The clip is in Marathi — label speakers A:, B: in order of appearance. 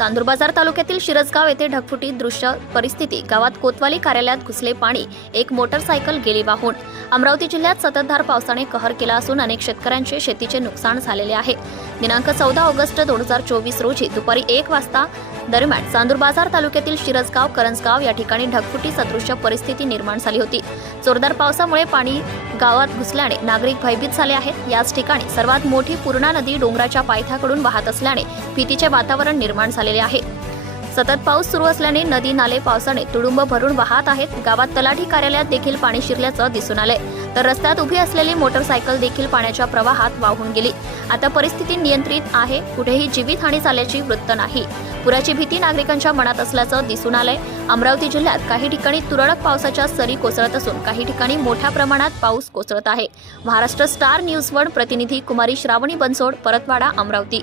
A: चांदूर बाजार तालुक्यातील शिरसगाव येथे ढगफुटी दृश्य परिस्थिती. गावात कोतवाली कार्यालयात घुसले पाणी. एक मोटरसायकल गेली वाहून. अमरावती जिल्ह्यात सततधार पावसाने कहर केला असून अनेक शेतकऱ्यांचे शेतीचे नुकसान झालेले आहे. दिनांक चौदा ऑगस्ट दोन हजार चोवीस रोजी दुपारी एक वाजता दरम्यान चांदूर बाजार तालुक्यातील शिरसगाव करंजगाव या ठिकाणी ढगफुटी सदृश्य परिस्थिती निर्माण झाली होती. जोरदार पावसामुळे पाणी गावात घुसल्याने नागरिक भयभीत झाले आहेत. याच ठिकाणी सर्वात मोठी पूर्णा नदी डोंगराच्या पायथ्याकडून वाहत असल्याने भीतीचे वातावरण निर्माण झालेले आहे. सतत पाऊस सुरू असल्याने नदी नाले पावसाने तुडुंब भरून वाहत आहेत. गावात तलाठी कार्यालयात देखील पाणी शिरल्याचं दिसून आलंय. तर रस्त्यात उभी असलेली मोटरसायकल देखील पाण्याच्या प्रवाहात वाहून गेली. आता परिस्थिती नियंत्रित आहे. कुठेही जीवितहानी झाल्याची वृत्त नाही. पुराची भीती नागरिकांच्या मनात असल्याचं दिसून आलंय. अमरावती जिल्ह्यात काही ठिकाणी तुरळक पावसाच्या सरी कोसळत असून काही ठिकाणी मोठ्या प्रमाणात पाऊस कोसळत आहे. महाराष्ट्र स्टार न्यूज वन प्रतिनिधी कुमारी श्रावणी बनसोड परतवाडा अमरावती.